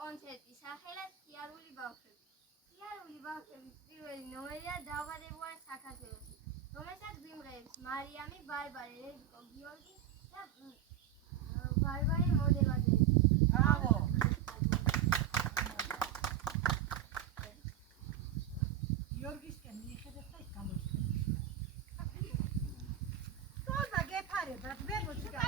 კონცერტი სახელად „ხიარული ბავშვები“. „ხიარული ბავშვების“ პირველი ნომერია დაავადებულა საქართველოში, რომელსაც გვიმღერებს მარიამი, ბარბარე, რეზიკო, გიორგი და ბარბარე მოდელაძე. Bravo! Giorgisken მიხედეთ და ის გამოიჩინეთ. თორმა გეფარებათ, ვერ მოწგავ.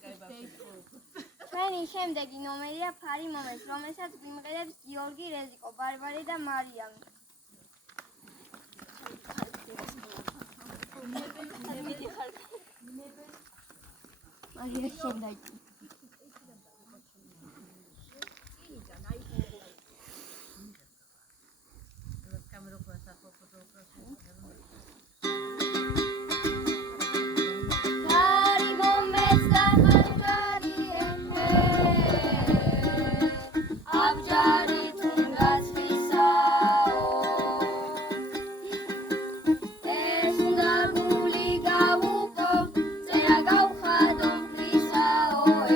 ესე გაიგეს. ჩვენი შემდეგი ნომერია „ფარი მომეც“, რომელსაც გვიმღერებს გიორგი, რეზიკო, ბარბარე და მარიამი. Esunda guli gauko, zera gau jadon frisao.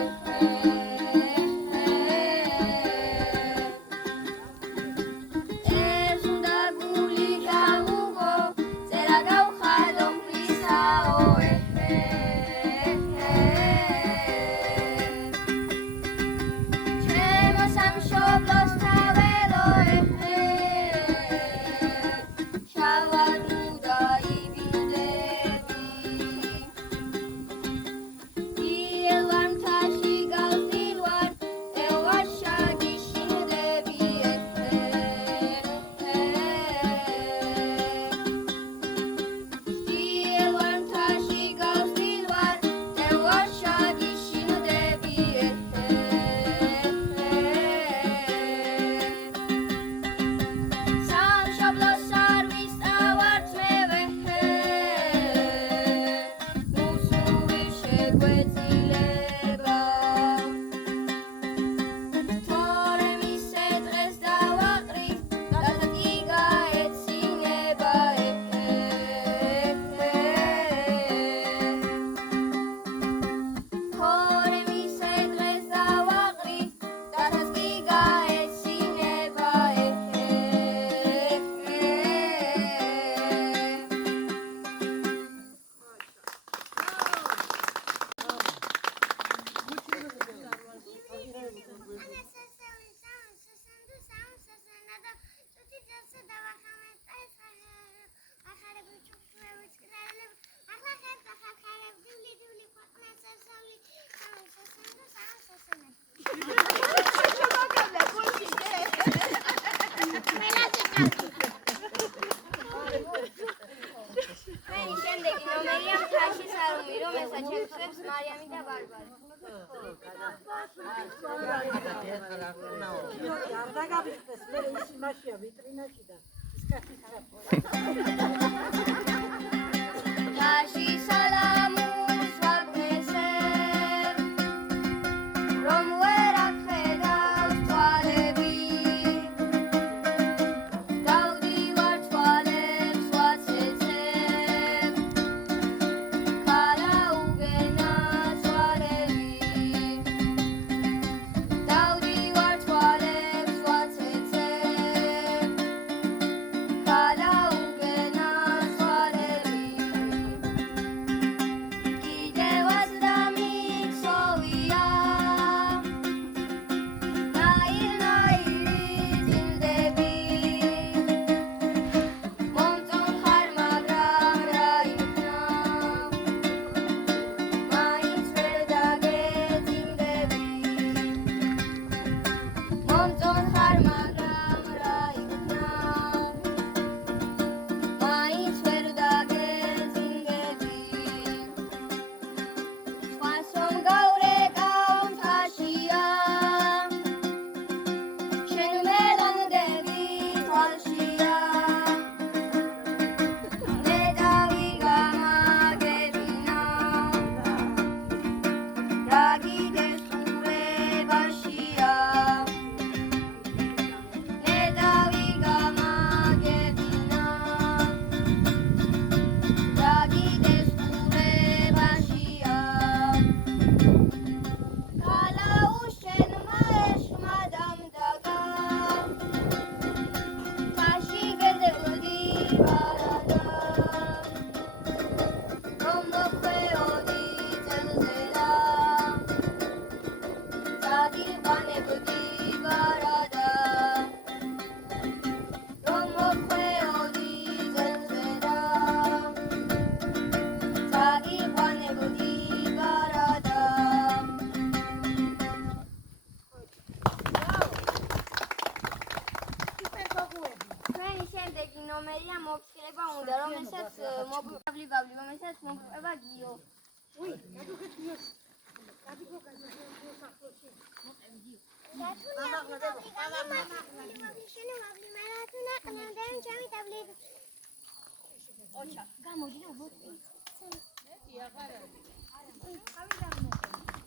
ჩვენი შემდეგი ნომერია მთაში სარუმი, რომელსაც შეგვწევს მარიამი და ბარბარე. არ დაგაბიხდეს, მე ის იმაშია ვიტრინაში და Tashi salamus vaqeser Rom verak fedav twalebi Davdi var twalev svatsetsev Kala ugena twalebi Davdi var twalev svatsetsev Kala ugena twalebi ნომერია მოგწება უნდა, რომელსაც მოგწევი ბაბლი, რომელსაც მოგწება გიო.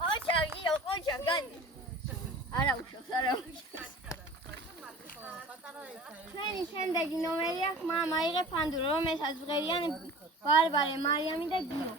ოჩა გიო, ოჩა განი. არა უშავს, არა უშავს. ჩვენი შემდეგი ნომერია ხმა მაიღე ფანდურო, რომელსაც ჟღერიან ბარბარე, მარიამი და გიო.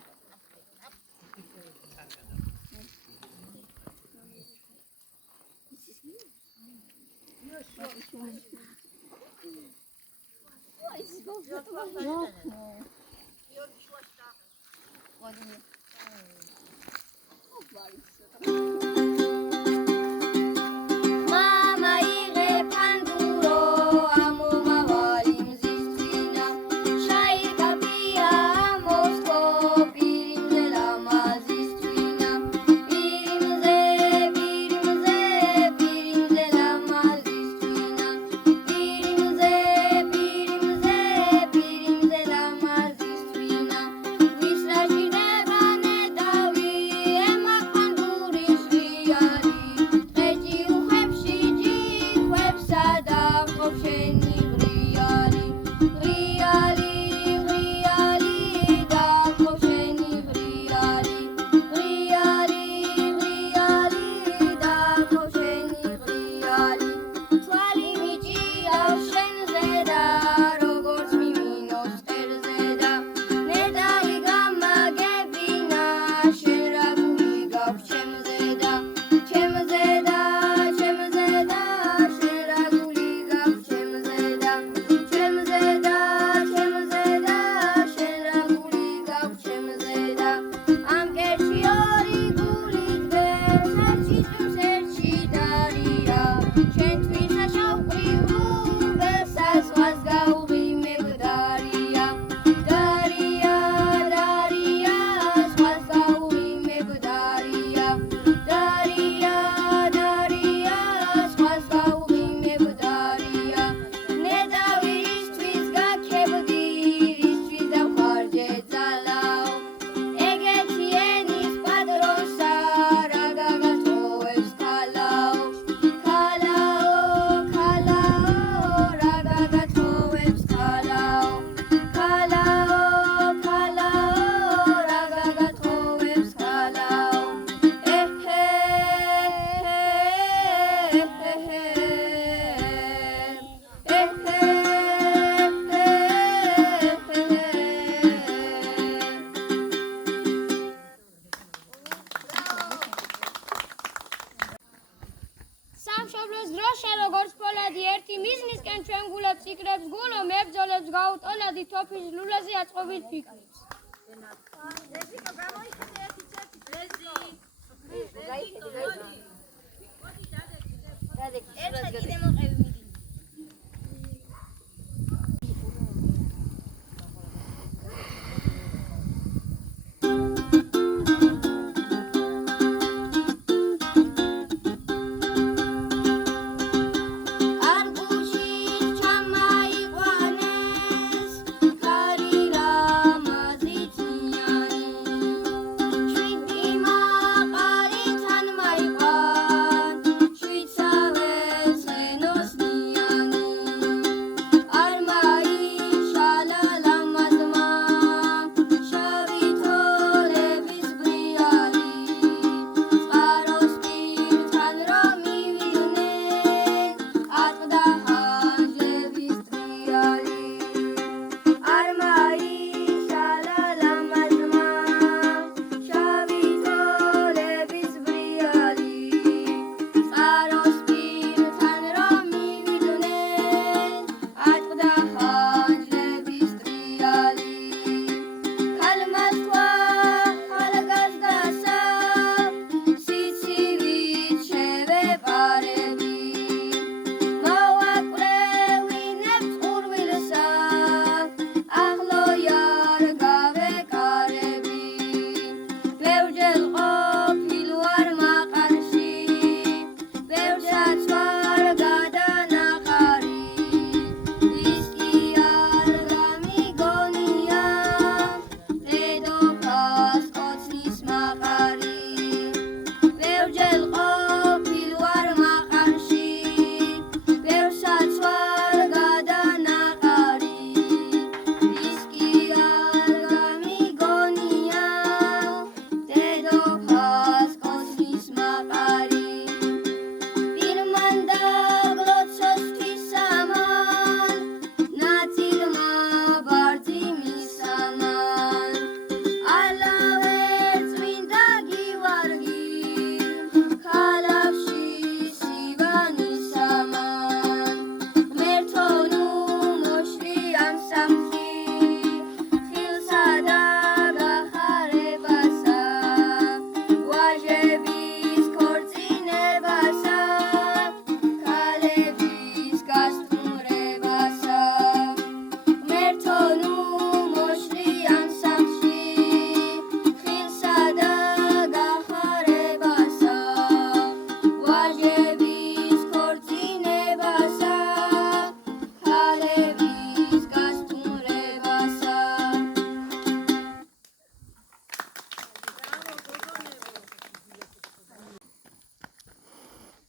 სამშობლოს დროშა როგორც ფოლადი ერთი მიზნისკენ ჩვენ გულებს იკრებს გულო მებრძოლებს გაუტოლადი თოფის ლულაზე აწყობით ფიქრებს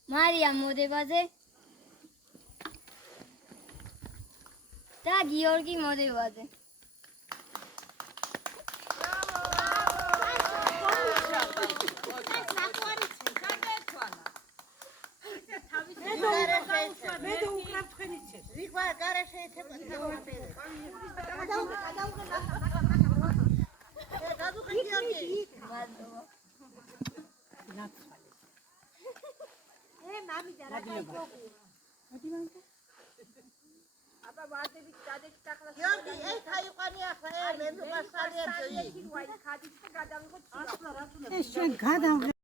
მარიამ მოდებაზე და გიორგი მოდებაზე. მე და უკრავ თქვენი ცეს. ვიგვარ გარეშე ეთება თავაფერე. დადუხე გიორგი. მადლობა. მამი და რა გაიგოგუ. მოდი მამიკა. აბა ვადები დადექი ახლა. გიორგი, ეს აიყვანი ახლა, მე მოგასალია. ეს ჩვენ გადავ